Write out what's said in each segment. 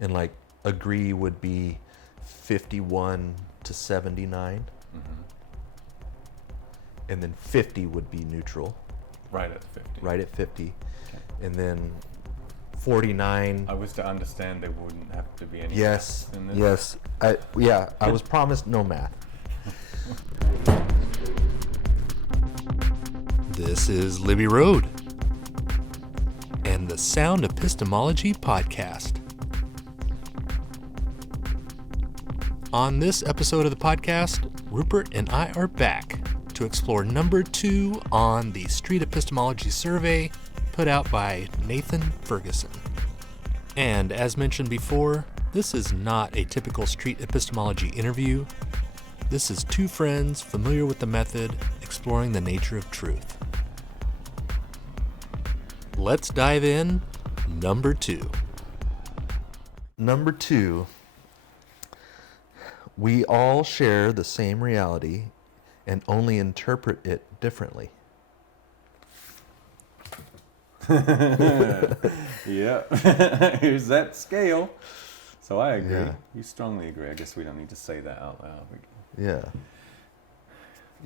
And like agree would be 51 to 79. And then 50 would be neutral. Right at 50. Right at 50. Okay. And then 49. I was to understand there wouldn't have to be any Yes, math in this. yes. I was promised no math. This is Libby Road and the Sound Epistemology podcast. On this episode of the podcast, Rupert and I are back to explore number 2 on the Street Epistemology survey put out by Nathan Ferguson. And as mentioned before, this is not a typical Street Epistemology interview. This is two friends familiar with the method, exploring the nature of truth. Let's dive in. Number 2. Number 2. We all share the same reality and only interpret it differently. Yeah. Here's that scale. So I agree. Yeah. You strongly agree. I guess we don't need to say that out loud.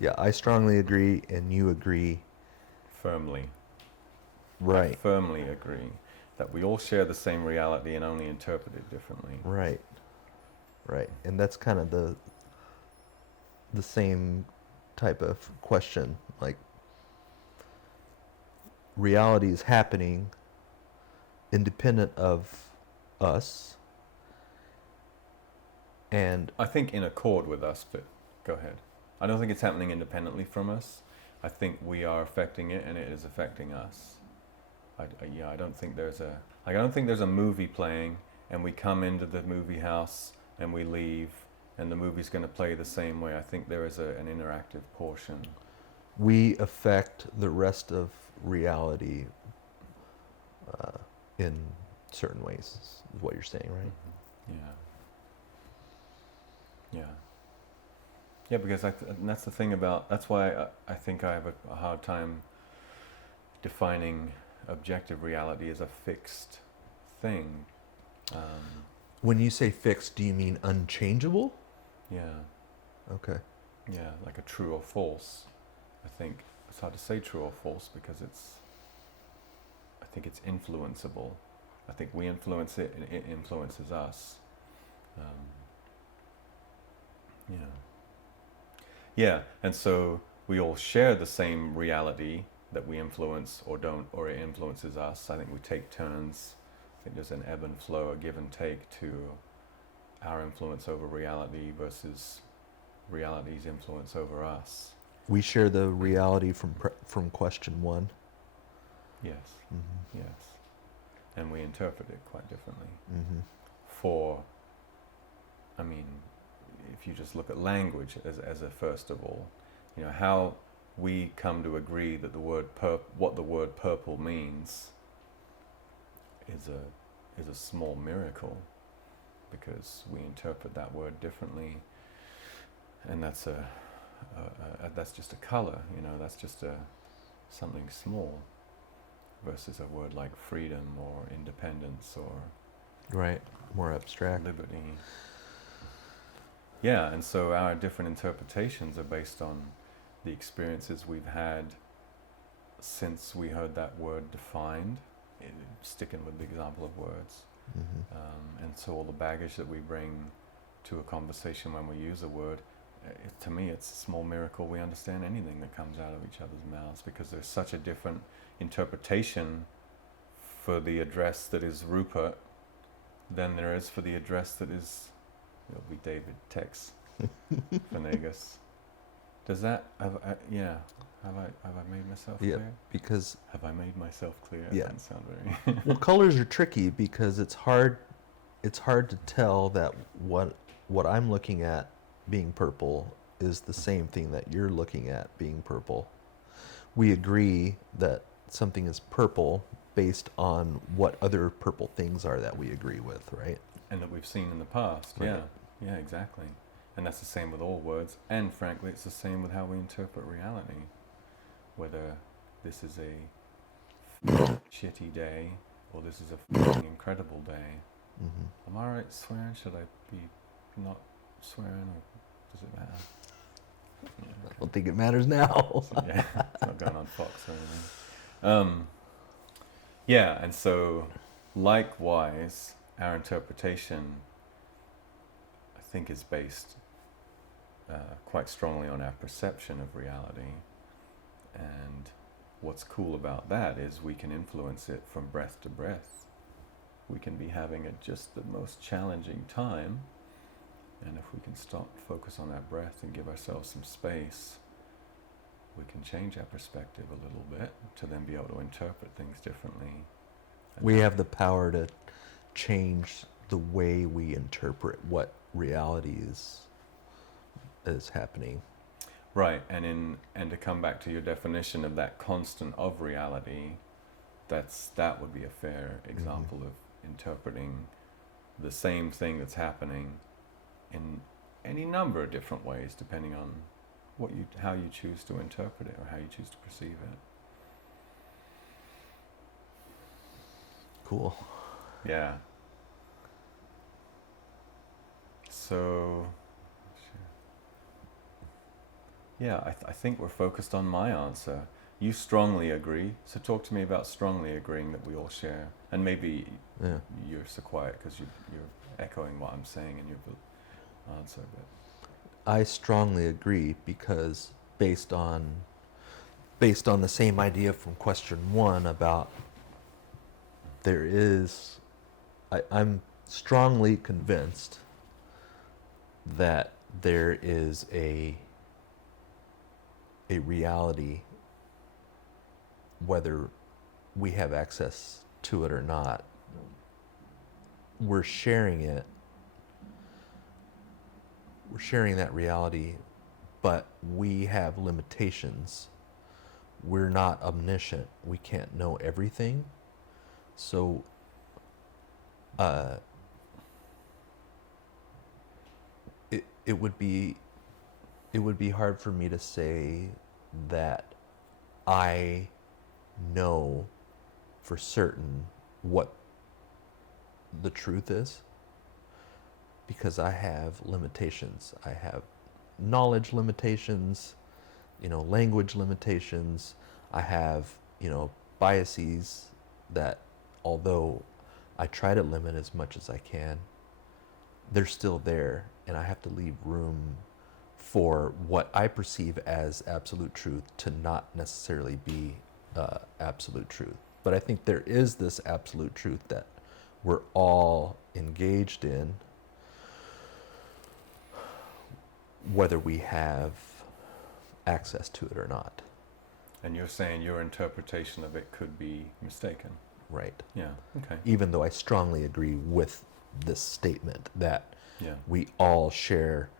Yeah, I strongly agree and you agree. Firmly. Right. I firmly agree that we all share the same reality and only interpret it differently. Right. And that's kind of the same type of question. Like, reality is happening independent of us. And I think in accord with us, but go ahead. I don't think it's happening independently from us. I think we are affecting it and it is affecting us. I don't think there's a movie playing and we come into the movie house and we leave and the movie's going to play the same way. I think there is an interactive portion. we affect the rest of reality in certain ways, is what you're saying, right? Mm-hmm. Yeah, because and that's the thing that's why I think I have a hard time defining objective reality as a fixed thing. When you say fixed, do you mean unchangeable? Yeah. Okay. Yeah, like a true or false. I think it's hard to say true or false because I think it's influenceable. I think we influence it and it influences us. Yeah, and so we all share the same reality that we influence or don't, or it influences us. I think we take turns. I think there's an ebb and flow, a give and take to our influence over reality versus reality's influence over us. We share the reality from question 1. Yes, Mm-hmm. yes. And we interpret it quite differently. Mm-hmm. If you just look at language as a first of all, how we come to agree that what the word purple means is a small miracle, because we interpret that word differently, and that's just a color, that's just something small, versus a word like freedom or independence or Right, more abstract. liberty. Yeah, and so our different interpretations are based on the experiences we've had since we heard that word defined, sticking with the example of words. Mm-hmm. And so all the baggage that we bring to a conversation when we use a word, to me it's a small miracle we understand anything that comes out of each other's mouths, because there's such a different interpretation for the address that is Rupert than there is for the address that is, it'll be David Tex Venegas. Does that have I made myself Yeah, clear? because Have I made myself clear? Yeah. That doesn't sound very well, colors are tricky because it's hard to tell that what I'm looking at being purple is the same thing that you're looking at being purple. We agree that something is purple based on what other purple things are that we agree with, right? and that we've seen in the past. Right. Yeah, exactly. And that's the same with all words, and frankly it's the same with how we interpret reality, whether this is a shitty day or this is a incredible day. Mm-hmm. Am I right swearing? Should I be not swearing, or does it matter? Yeah, I don't think it matters now. Yeah, it's not going on Fox or anything. Yeah, and so likewise, our interpretation, I think, is based quite strongly on our perception of reality. And what's cool about that is we can influence it from breath to breath. We can be having just the most challenging time, and if we can stop, focus on our breath and give ourselves some space, we can change our perspective a little bit to then be able to interpret things differently. And We have the power to change the way we interpret what reality is happening. Right, and to come back to your definition of that constant of reality, that would be a fair example of interpreting the same thing that's happening in any number of different ways, depending on how you choose to interpret it or how you choose to perceive it. Cool. Yeah. So, yeah, I think we're focused on my answer. You strongly agree, so talk to me about strongly agreeing that we all share. And maybe you're so quiet because you're echoing what I'm saying in your answer. But I strongly agree because based on the same idea from question 1 about I'm strongly convinced that there is a reality, whether we have access to it or not. We're sharing it. We're sharing that reality, but we have limitations. We're not omniscient. We can't know everything. So, it would be hard for me to say that I know for certain what the truth is, because I have limitations. I have knowledge limitations, language limitations. I have, biases that, although I try to limit as much as I can, they're still there, and I have to leave room for what I perceive as absolute truth to not necessarily be absolute truth. But I think there is this absolute truth that we're all engaged in, whether we have access to it or not. and you're saying your interpretation of it could be mistaken. Right. Yeah. Okay. Even though I strongly agree with this statement that Yeah. we all share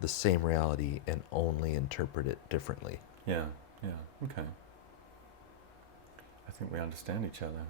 the same reality and only interpret it differently. Yeah. Yeah. Okay. I think we understand each other.